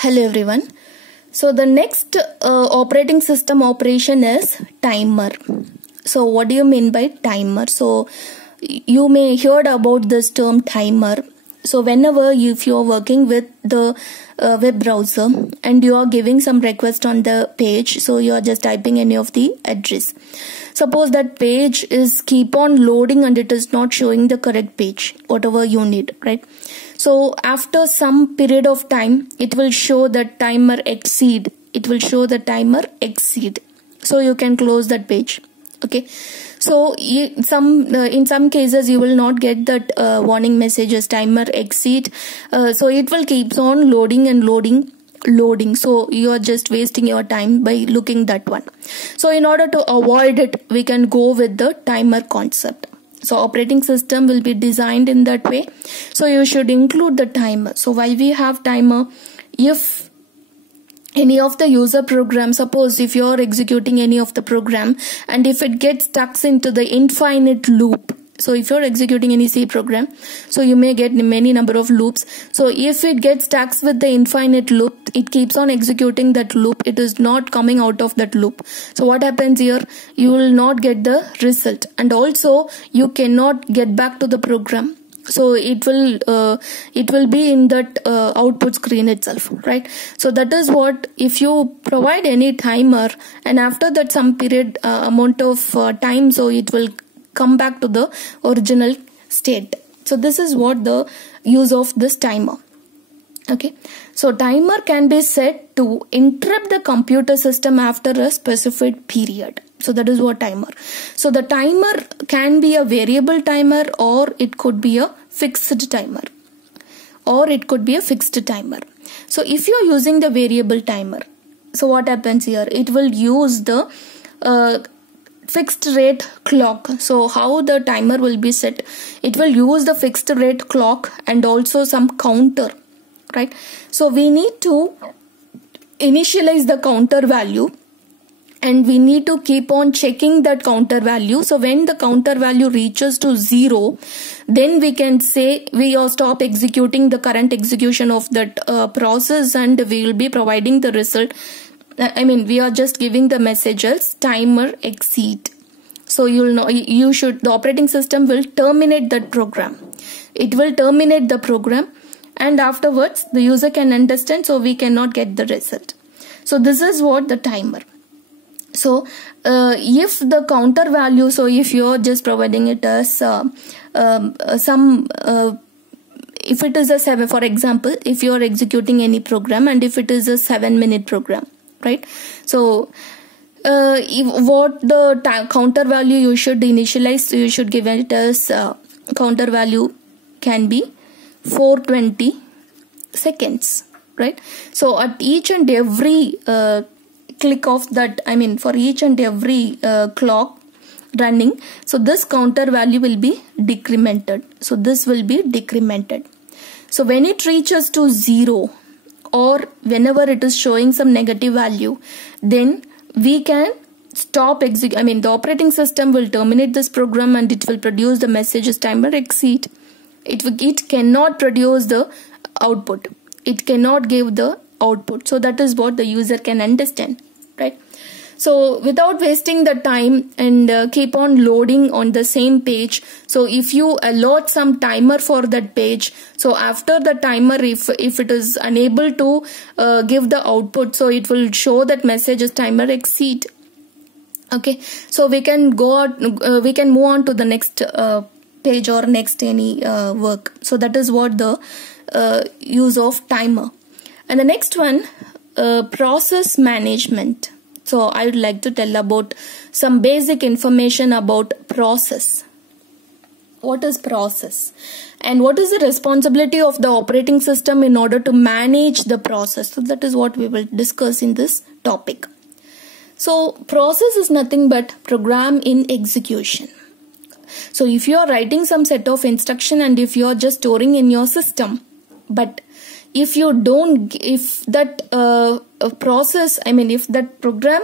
Hello everyone. So the next operating system operation is timer. So what do you mean by timer? So you may heard about this term timer. So whenever if you are working with the web browser and you are giving some request on the page, so you are just typing any of the address. Suppose that page is keep on loading and it is not showing the correct page, whatever you need, right? So after some period of time, it will show the timer exceed. It will show the timer exceed. So you can close that page. Okay. So in some cases you will not get that warning messages timer exceed. So it will keeps on loading and loading. So you are just wasting your time by looking that one. So in order to avoid it, we can go with the timer concept. So operating system will be designed in that way. So you should include the timer. So why we have timer? If any of the user program, suppose if you are executing any of the program and if it gets stuck into the infinite loop. So if you're executing any C program, so you may get many number of loops. So if it gets stuck with the infinite loop, it keeps on executing that loop. It is not coming out of that loop. So what happens here? You will not get the result, and also you cannot get back to the program. So it will be in that output screen itself, right? So that is what, if you provide any timer and after that some period amount of time, so it will come back to the original state. So this is what the use of this timer. Okay, so timer can be set to interrupt the computer system after a specified period. So that is what timer. So the timer can be a variable timer, or it could be a fixed timer, So if you are using the variable timer, so what happens here? It will use the fixed rate clock. So how the timer will be set? It will use the fixed rate clock and also some counter, right? So we need to initialize the counter value and we need to keep on checking that counter value. So when the counter value reaches to 0, then we can say we will stop executing the current execution of that process, and we will be providing the result. We are just giving the messages timer exceed. So you'll know, the operating system will terminate that program. It will terminate the program, and afterwards the user can understand, so we cannot get the result. So this is what the timer. So if the counter value, so if you're just providing it as if it is a 7, for example, if you're executing any program and if it is a 7-minute program, right? So what the counter value you should initialize, so you should give it as counter value can be 420 seconds, right? So at each and every click of that, for each and every clock running, so this counter value will be decremented. So this will be decremented. So when it reaches to 0 or whenever it is showing some negative value, then we can stop the operating system will terminate this program and it will produce the messages timer exceed. It cannot produce the output. It cannot give the output. So that is what the user can understand, right? So without wasting the time and keep on loading on the same page, so if you allot some timer for that page, so after the timer, if it is unable to give the output, so it will show that message is timer exceed. Okay, so we can we can move on to the next page or next any work. So that is what the use of timer. And the next one, process management. So I would like to tell about some basic information about process. What is process? And what is the responsibility of the operating system in order to manage the process? So that is what we will discuss in this topic. So process is nothing but program in execution. So if you are writing some set of instruction and if you are just storing in your system, but if that process, if that program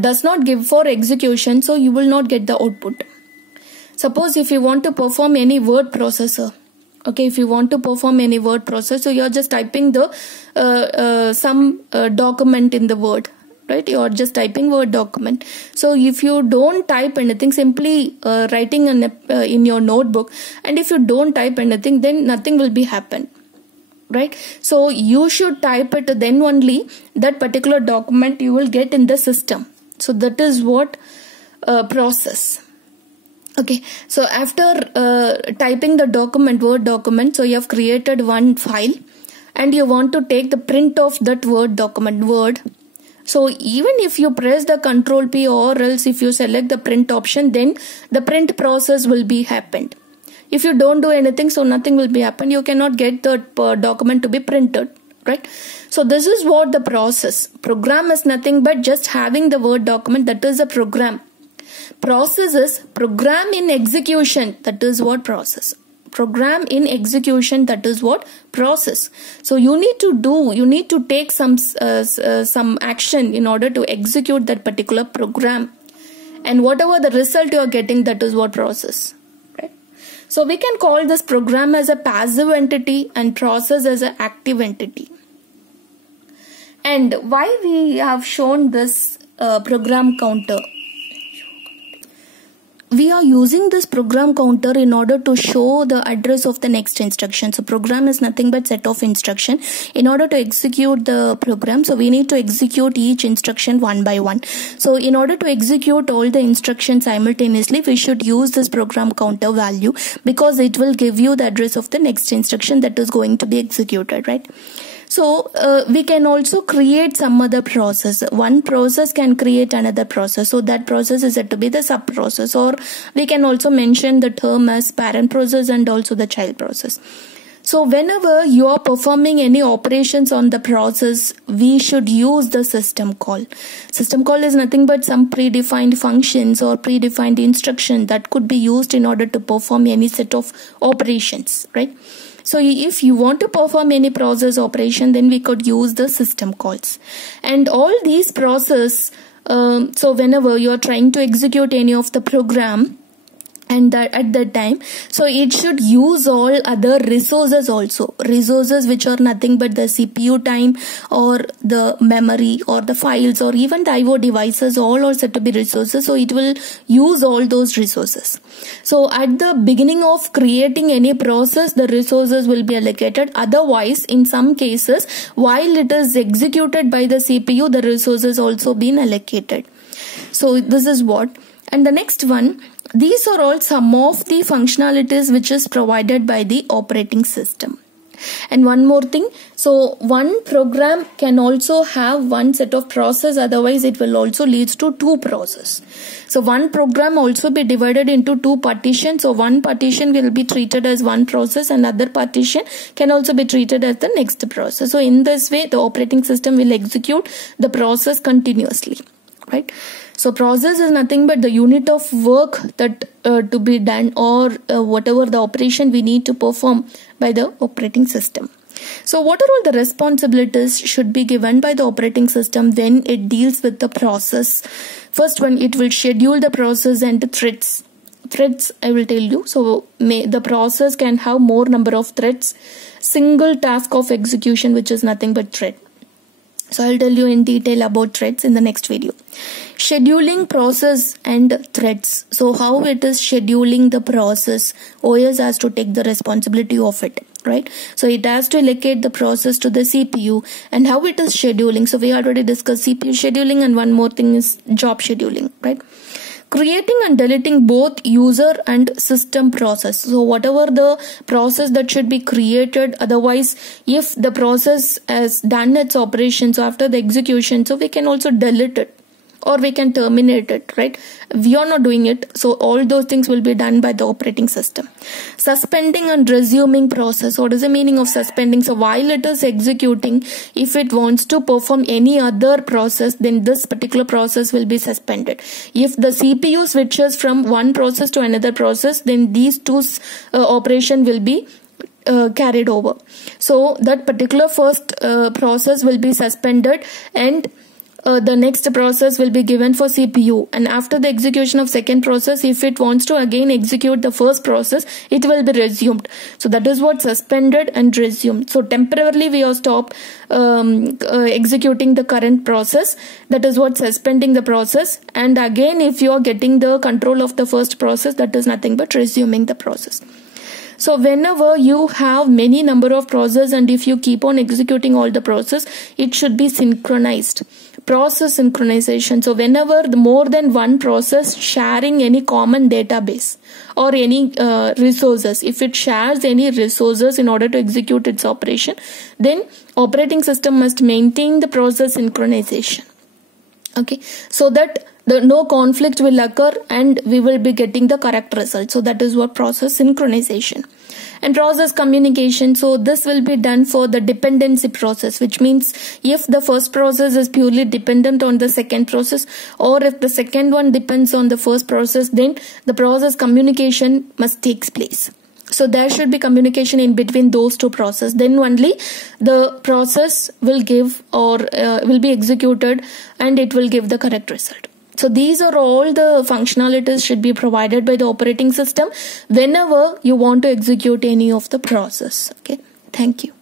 does not give for execution, so you will not get the output. Suppose if you want to perform any word processor, Okay, if you want to perform any word process, so you're just typing the some document in the Word, right? You're just typing Word document. So if you don't type anything, simply writing in your notebook, and if you don't type anything, then nothing will be happen, right? So you should type it, then only that particular document you will get in the system. So that is what process. Okay, so after typing the document, Word document, so you have created one file and you want to take the print of that Word document, Word. So even if you press the Control P or else if you select the print option, then the print process will be happened. If you don't do anything, so nothing will be happened. You cannot get the document to be printed, right? So this is what the process. Program is nothing but just having the Word document, that is a program. Process is program in execution, that is what process. Program in execution, that is what process. So you need to take some action in order to execute that particular program, and whatever the result you are getting, that is what process, right? So we can call this program as a passive entity and process as an active entity. And why we have shown this program counter? We are using this program counter in order to show the address of the next instruction. So program is nothing but set of instruction. In order to execute the program, so we need to execute each instruction one by one. So in order to execute all the instructions simultaneously, we should use this program counter value, because it will give you the address of the next instruction that is going to be executed, right? So we can also create some other process. One process can create another process. So that process is said to be the sub process, or we can also mention the term as parent process and also the child process. So whenever you are performing any operations on the process, we should use the system call. System call is nothing but some predefined functions or predefined instruction that could be used in order to perform any set of operations, right? So if you want to perform any process operation, then we could use the system calls. And all these process, so whenever you are trying to execute any of the program, and that at that time, so it should use all other resources also, resources which are nothing but the CPU time or the memory or the files or even the IO devices, all are said to be resources. So it will use all those resources. So at the beginning of creating any process, the resources will be allocated. Otherwise, in some cases, while it is executed by the CPU, the resources also been allocated. So this is what. And the next one, these are all some of the functionalities which is provided by the operating system. And one more thing, so one program can also have one set of process, otherwise it will also lead to two process. So one program also be divided into two partitions. So one partition will be treated as one process and other partition can also be treated as the next process. So in this way, the operating system will execute the process continuously, right? So process is nothing but the unit of work that to be done, or whatever the operation we need to perform by the operating system. So what are all the responsibilities should be given by the operating system when it deals with the process? First one, it will schedule the process and threads. Threads, I will tell you. So the process can have more number of threads. Single task of execution, which is nothing but thread. So I'll tell you in detail about threads in the next video. Scheduling process and threads. So how it is scheduling the process, OS has to take the responsibility of it, right? So it has to allocate the process to the CPU, and how it is scheduling. So we already discussed CPU scheduling, and one more thing is job scheduling, right? Creating and deleting both user and system process. So whatever the process that should be created, otherwise if the process has done its operation, so after the execution, so we can also delete it or we can terminate it, right? We are not doing it, so all those things will be done by the operating system. Suspending and resuming process. What is the meaning of suspending? So while it is executing, if it wants to perform any other process, then this particular process will be suspended. If the CPU switches from one process to another process, then these two operation will be carried over. So that particular first process will be suspended, and the next process will be given for CPU, and after the execution of second process, if it wants to again execute the first process, it will be resumed. So that is what suspended and resumed. So temporarily we have stopped executing the current process. That is what suspending the process. And again, if you are getting the control of the first process, that is nothing but resuming the process. So whenever you have many number of processes and if you keep on executing all the process, it should be synchronized. Process synchronization. So whenever more than one process sharing any common database or any resources, if it shares any resources in order to execute its operation, then operating system must maintain the process synchronization. Okay, so that no conflict will occur and we will be getting the correct result. So that is what process synchronization. And process communication. So this will be done for the dependency process, which means if the first process is purely dependent on the second process, or if the second one depends on the first process, then the process communication must take place. So there should be communication in between those two processes. Then only the process will give or will be executed and it will give the correct result. So these are all the functionalities should be provided by the operating system whenever you want to execute any of the process. Okay, thank you.